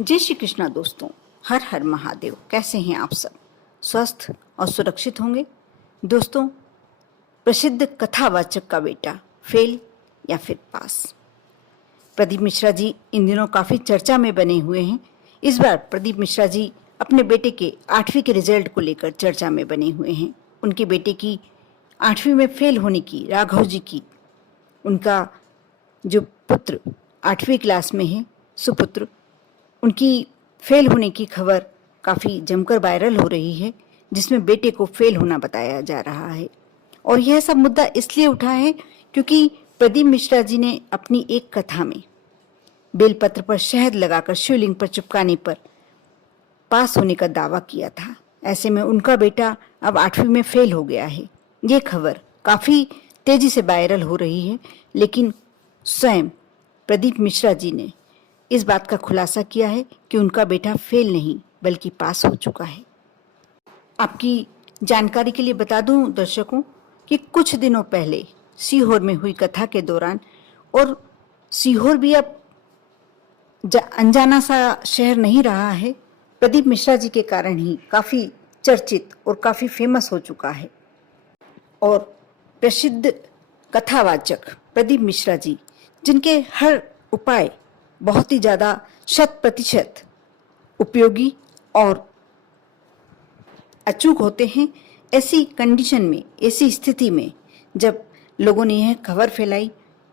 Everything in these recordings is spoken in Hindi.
जय श्री कृष्णा दोस्तों। हर हर महादेव। कैसे हैं आप सब? स्वस्थ और सुरक्षित होंगे। दोस्तों, प्रसिद्ध कथावाचक का बेटा फेल या फिर पास। प्रदीप मिश्रा जी इन दिनों काफ़ी चर्चा में बने हुए हैं। इस बार प्रदीप मिश्रा जी अपने बेटे के 8वीं के रिजल्ट को लेकर चर्चा में बने हुए हैं। उनके बेटे की 8वीं में फेल होने की, राघव जी की, उनका जो पुत्र 8वीं क्लास में है, सुपुत्र, उनकी फेल होने की खबर काफ़ी जमकर वायरल हो रही है, जिसमें बेटे को फेल होना बताया जा रहा है। और यह सब मुद्दा इसलिए उठा है क्योंकि प्रदीप मिश्रा जी ने अपनी एक कथा में बेलपत्र पर शहद लगाकर शिवलिंग पर चिपकाने पर पास होने का दावा किया था। ऐसे में उनका बेटा अब 8वीं में फेल हो गया है। ये खबर काफ़ी तेजी से वायरल हो रही है, लेकिन स्वयं प्रदीप मिश्रा जी ने इस बात का खुलासा किया है कि उनका बेटा फेल नहीं बल्कि पास हो चुका है। आपकी जानकारी के लिए बता दूं दर्शकों कि कुछ दिनों पहले सीहोर में हुई कथा के दौरान, और सीहोर भी अब अनजाना सा शहर नहीं रहा है, प्रदीप मिश्रा जी के कारण ही काफ़ी चर्चित और काफ़ी फेमस हो चुका है। और प्रसिद्ध कथावाचक प्रदीप मिश्रा जी, जिनके हर उपाय बहुत ही ज़्यादा 100% उपयोगी और अचूक होते हैं, ऐसी कंडीशन में, ऐसी स्थिति में जब लोगों ने यह खबर फैलाई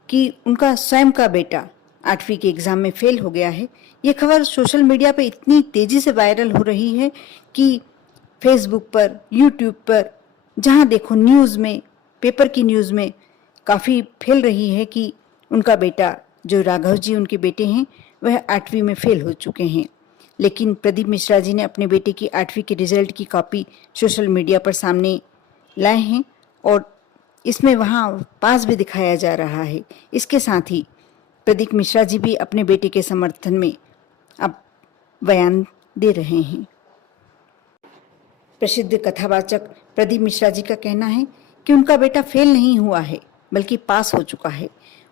कि उनका स्वयं का बेटा 8वीं के एग्ज़ाम में फेल हो गया है, ये खबर सोशल मीडिया पे इतनी तेज़ी से वायरल हो रही है कि फेसबुक पर, यूट्यूब पर, जहाँ देखो न्यूज़ में, पेपर की न्यूज़ में काफ़ी फैल रही है कि उनका बेटा, जो राघव जी उनके बेटे हैं, वह 8वीं में फेल हो चुके हैं। लेकिन प्रदीप मिश्रा जी ने अपने बेटे की 8वीं के रिजल्ट की कॉपी सोशल मीडिया पर सामने लाए हैं और इसमें वहाँ पास भी दिखाया जा रहा है। इसके साथ ही प्रदीप मिश्रा जी भी अपने बेटे के समर्थन में अब बयान दे रहे हैं। प्रसिद्ध कथावाचक प्रदीप मिश्रा जी का कहना है कि उनका बेटा फेल नहीं हुआ है बल्कि पास हो चुका है।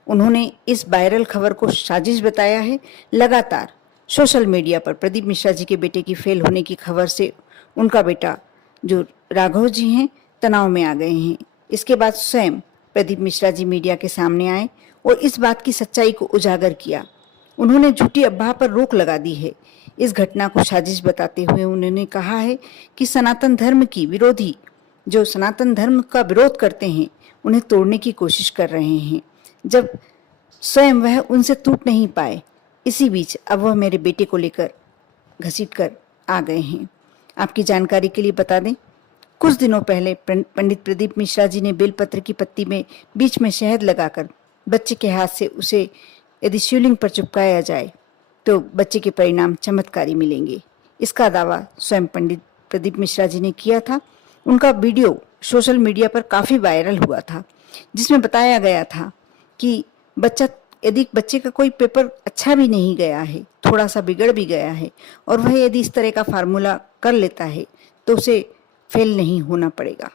उन्होंने इस वायरल खबर को साजिश बताया है। लगातार सोशल मीडिया पर प्रदीप मिश्रा जी के बेटे की फेल होने की खबर से उनका बेटा, जो राघव जी हैं, तनाव में आ गए हैं। इसके बाद स्वयं प्रदीप मिश्रा जी मीडिया के सामने आए और इस बात की सच्चाई को उजागर किया। उन्होंने झूठी अफवाह पर रोक लगा दी है। इस घटना को साजिश बताते हुए उन्होंने कहा है कि सनातन धर्म की विरोधी, जो सनातन धर्म का विरोध करते हैं, उन्हें तोड़ने की कोशिश कर रहे हैं, जब स्वयं वह उनसे टूट नहीं पाए। इसी बीच अब वह मेरे बेटे को लेकर घसीट कर आ गए हैं। आपकी जानकारी के लिए बता दें, कुछ दिनों पहले पंडित प्रदीप मिश्रा जी ने बेलपत्र की पत्ती में बीच में शहद लगाकर बच्चे के हाथ से उसे यदि शिवलिंग पर चिपकाया जाए तो बच्चे के परिणाम चमत्कारी मिलेंगे। इसका दावा स्वयं पंडित प्रदीप मिश्रा जी ने किया था। उनका वीडियो सोशल मीडिया पर काफ़ी वायरल हुआ था, जिसमें बताया गया था कि यदि बच्चे का कोई पेपर अच्छा भी नहीं गया है, थोड़ा सा बिगड़ भी गया है, और वह यदि इस तरह का फार्मूला कर लेता है तो उसे फेल नहीं होना पड़ेगा।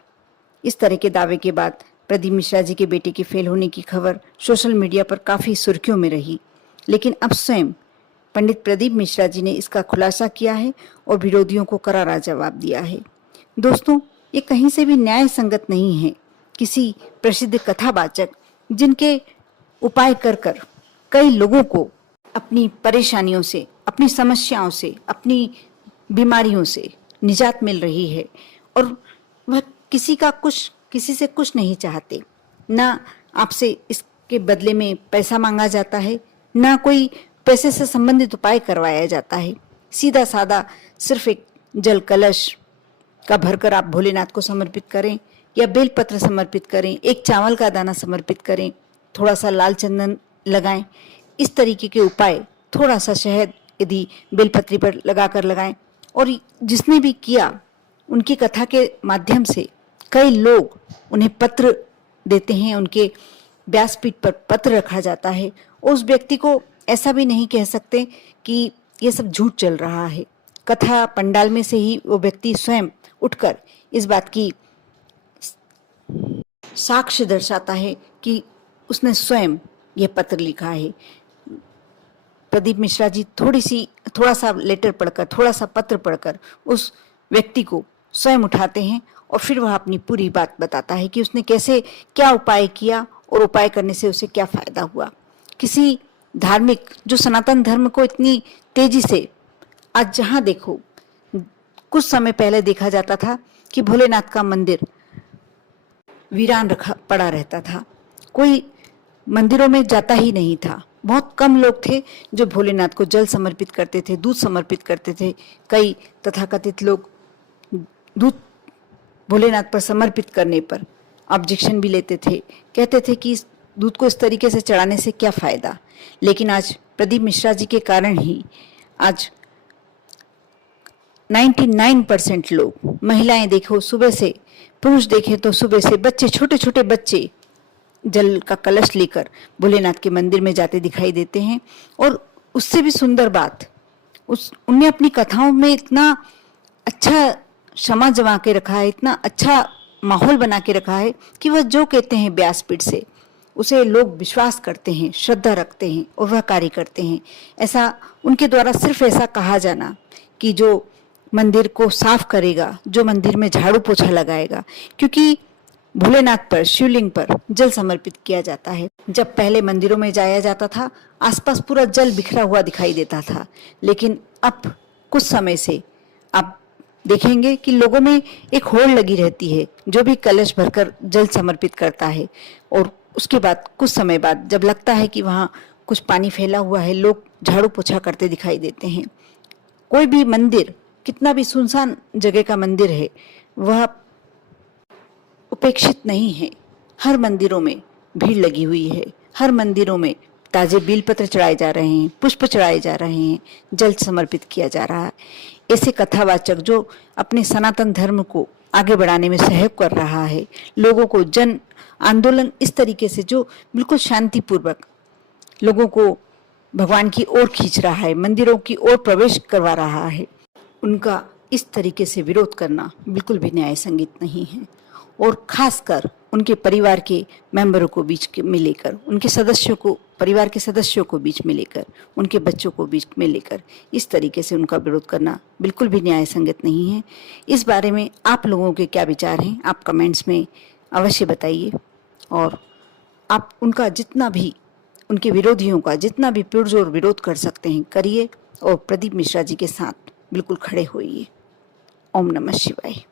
इस तरह के दावे के बाद प्रदीप मिश्रा जी के बेटे के फेल होने की खबर सोशल मीडिया पर काफ़ी सुर्खियों में रही। लेकिन अब स्वयं पंडित प्रदीप मिश्रा जी ने इसका खुलासा किया है और विरोधियों को करारा जवाब दिया है। दोस्तों, ये कहीं से भी न्याय संगत नहीं है। किसी प्रसिद्ध कथावाचक, जिनके उपाय कर कर कई लोगों को अपनी परेशानियों से, अपनी समस्याओं से, अपनी बीमारियों से निजात मिल रही है, और वह किसी से कुछ नहीं चाहते। ना आपसे इसके बदले में पैसा मांगा जाता है, ना कोई पैसे से संबंधित उपाय करवाया जाता है। सीधा सादा सिर्फ एक जल कलश का भरकर आप भोलेनाथ को समर्पित करें या बेलपत्र समर्पित करें, एक चावल का दाना समर्पित करें, थोड़ा सा लाल चंदन लगाएं। इस तरीके के उपाय, थोड़ा सा शहद यदि बेलपत्री पर लगाकर लगाएं। और जिसने भी किया, उनकी कथा के माध्यम से कई लोग उन्हें पत्र देते हैं, उनके व्यासपीठ पर पत्र रखा जाता है। उस व्यक्ति को ऐसा भी नहीं कह सकते कि ये सब झूठ चल रहा है। कथा पंडाल में से ही वो व्यक्ति स्वयं उठकर इस बात की साक्ष्य दर्शाता है कि उसने स्वयं यह पत्र लिखा है। प्रदीप मिश्रा जी थोड़ा सा लेटर पढ़कर, थोड़ा सा पत्र पढ़कर उस व्यक्ति को स्वयं उठाते हैं और फिर वह अपनी पूरी बात बताता है कि उसने कैसे क्या उपाय किया और उपाय करने से उसे क्या फायदा हुआ। किसी धार्मिक, जो सनातन धर्म को इतनी तेजी से आज जहां देखो, कुछ समय पहले देखा जाता था कि भोलेनाथ का मंदिर वीरान रखा पड़ा रहता था, कोई मंदिरों में जाता ही नहीं था। बहुत कम लोग थे जो भोलेनाथ को जल समर्पित करते थे, दूध समर्पित करते थे। कई तथाकथित लोग दूध भोलेनाथ पर समर्पित करने पर ऑब्जेक्शन भी लेते थे, कहते थे कि इस दूध को इस तरीके से चढ़ाने से क्या फायदा। लेकिन आज प्रदीप मिश्रा जी के कारण ही आज 99% लोग, महिलाएं देखो सुबह से, पुरुष देखें तो सुबह से, बच्चे, छोटे छोटे बच्चे जल का कलश लेकर भोलेनाथ के मंदिर में जाते दिखाई देते हैं। और उससे भी सुंदर बात, उनने अपनी कथाओं में इतना अच्छा क्षमा जमा के रखा है, इतना अच्छा माहौल बना के रखा है कि वह जो कहते हैं व्यासपीठ से उसे लोग विश्वास करते हैं, श्रद्धा रखते हैं और वह कार्य करते हैं। ऐसा उनके द्वारा सिर्फ ऐसा कहा जाना कि जो मंदिर को साफ करेगा, जो मंदिर में झाड़ू पोछा लगाएगा, क्योंकि भोलेनाथ पर, शिवलिंग पर जल समर्पित किया जाता है। जब पहले मंदिरों में जाया जाता था, आसपास पूरा जल बिखरा हुआ दिखाई देता था, लेकिन अब कुछ समय से आप देखेंगे कि लोगों में एक होड़ लगी रहती है। जो भी कलश भरकर जल समर्पित करता है और उसके बाद कुछ समय बाद जब लगता है कि वहाँ कुछ पानी फैला हुआ है, लोग झाड़ू पोछा करते दिखाई देते हैं। कोई भी मंदिर, कितना भी सुनसान जगह का मंदिर है, वह उपेक्षित नहीं है। हर मंदिरों में भीड़ लगी हुई है, हर मंदिरों में ताजे बेलपत्र चढ़ाए जा रहे हैं, पुष्प चढ़ाए जा रहे हैं, जल समर्पित किया जा रहा है। ऐसे कथावाचक जो अपने सनातन धर्म को आगे बढ़ाने में सहयोग कर रहा है, लोगों को जन आंदोलन इस तरीके से जो बिल्कुल शांतिपूर्वक लोगों को भगवान की ओर खींच रहा है, मंदिरों की ओर प्रवेश करवा रहा है, उनका इस तरीके से विरोध करना बिल्कुल भी न्याय संगत नहीं है। और खासकर उनके परिवार के मेंबरों को बीच में लेकर, उनके सदस्यों को, परिवार के सदस्यों को बीच में लेकर, उनके बच्चों को बीच में लेकर इस तरीके से उनका विरोध करना बिल्कुल भी न्याय संगत नहीं है। इस बारे में आप लोगों के क्या विचार हैं, आप कमेंट्स में अवश्य बताइए। और आप उनका जितना भी, उनके विरोधियों का जितना भी पुरजोर विरोध कर सकते हैं करिए और प्रदीप मिश्रा जी के साथ बिल्कुल खड़े होइए। ओम नमः शिवाय।